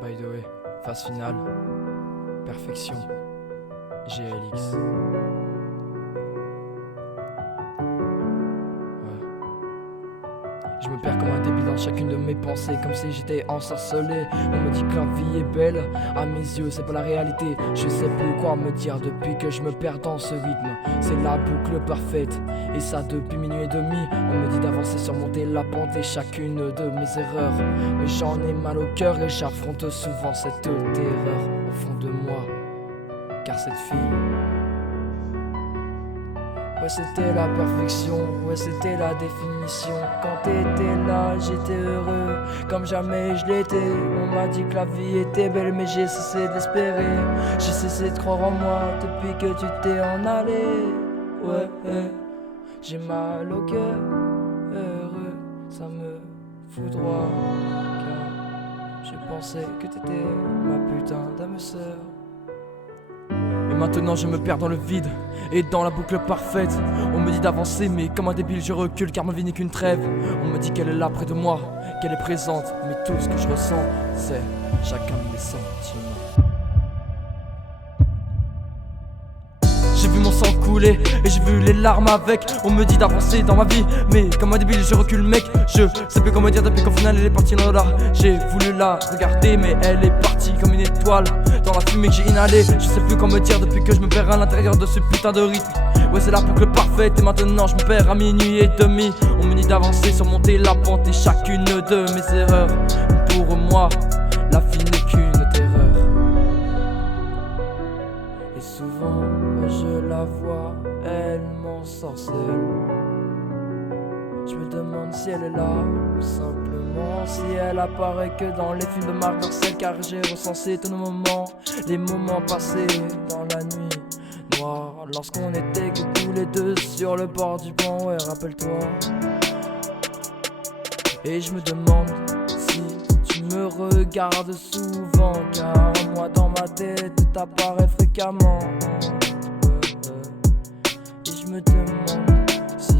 By the way, phase finale, perfection, GLX. Je me perds comme un débile dans chacune de mes pensées, comme si j'étais ensorcelé. On me dit que la vie est belle, à mes yeux c'est pas la réalité. Je sais plus quoi me dire depuis que je me perds dans ce rythme. C'est la boucle parfaite, et ça depuis minuit et demi. On me dit d'avancer, surmonter la pente et chacune de mes erreurs. Mais j'en ai mal au cœur et j'affronte souvent cette terreur au fond de moi. Car cette fille, ouais c'était la perfection, ouais c'était la définition. Quand t'étais là j'étais heureux, comme jamais je l'étais. On m'a dit que la vie était belle mais j'ai cessé d'espérer. J'ai cessé de croire en moi depuis que tu t'es en allé. Ouais, j'ai mal au cœur, heureux, ça me foudroie. Car je pensais que t'étais ma putain d'âme sœur. Mais maintenant je me perds dans le vide et dans la boucle parfaite. On me dit d'avancer mais comme un débile je recule car ma vie n'est qu'une trêve. On me dit qu'elle est là près de moi, qu'elle est présente, mais tout ce que je ressens c'est chacun de mes sentiments. J'ai vu mon sang couler et j'ai vu les larmes avec. On me dit d'avancer dans ma vie mais comme un débile je recule mec. Je sais plus comment dire depuis qu'au final elle est partie dans là. J'ai voulu la regarder mais elle est partie comme une étoile dans la fumée que j'ai inhalée. Je sais plus comment dire depuis que je me perds à l'intérieur de ce putain de rythme. Ouais c'est la boucle parfaite et maintenant je me perds à minuit et demi. On me dit d'avancer, surmonter la pente et chacune de mes erreurs. Pour moi la vie n'est qu'une terreur. Et souvent je la vois, elle m'ensorcelle. Je me demande si elle est là ou simplement si elle apparaît que dans les films de Marc Dorcel. Car j'ai recensé tous nos moments, les moments passés dans la nuit noire, lorsqu'on était que tous les deux sur le bord du pont, ouais rappelle-toi. Et je me demande si tu me regardes souvent, car moi dans ma tête t'apparais fréquemment. Et je me demande si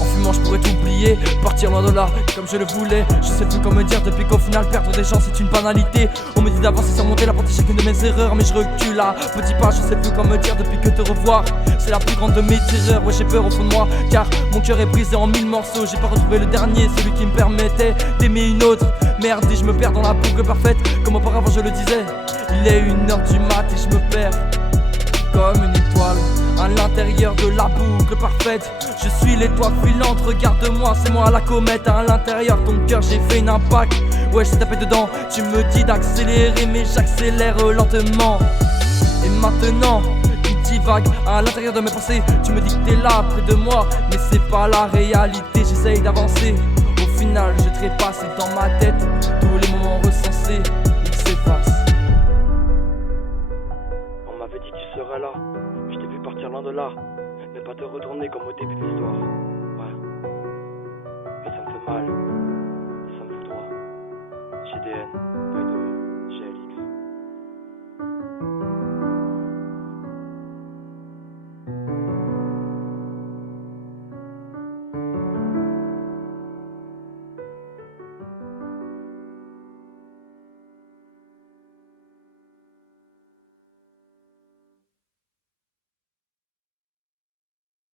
en fumant je pourrais t'oublier, partir loin de là comme je le voulais. Je sais plus comment dire depuis qu'au final perdre des gens c'est une banalité. On me dit d'avancer, surmonter la porte chacune de mes erreurs, mais je recule à petits pas. Je sais plus comment dire depuis que te revoir c'est la plus grande de mes terreurs. Ouais j'ai peur au fond de moi car mon cœur est brisé en 1000 morceaux. J'ai pas retrouvé le dernier, celui qui me permettait d'aimer une autre. Merde et je me perds dans la boucle parfaite comme auparavant je le disais. Il est 1h du mat et je me perds comme une étoile à l'intérieur de la boucle parfaite. Je suis l'étoile filante, regarde-moi, c'est moi la comète. À l'intérieur ton cœur j'ai fait une impact. Ouais j'ai tapé dedans, tu me dis d'accélérer mais j'accélère lentement. Et maintenant tu divagues à l'intérieur de mes pensées. Tu me dis que t'es là près de moi mais c'est pas la réalité. J'essaye d'avancer, au final je trépasse et dans ma tête tous les moments recensés ils s'effacent. On m'avait dit que tu serais là, je t'ai vu partir loin de là, ne pas te retourner comme au début de l'histoire. Ouais, et ça me fait mal, ça me fout droit. GDN.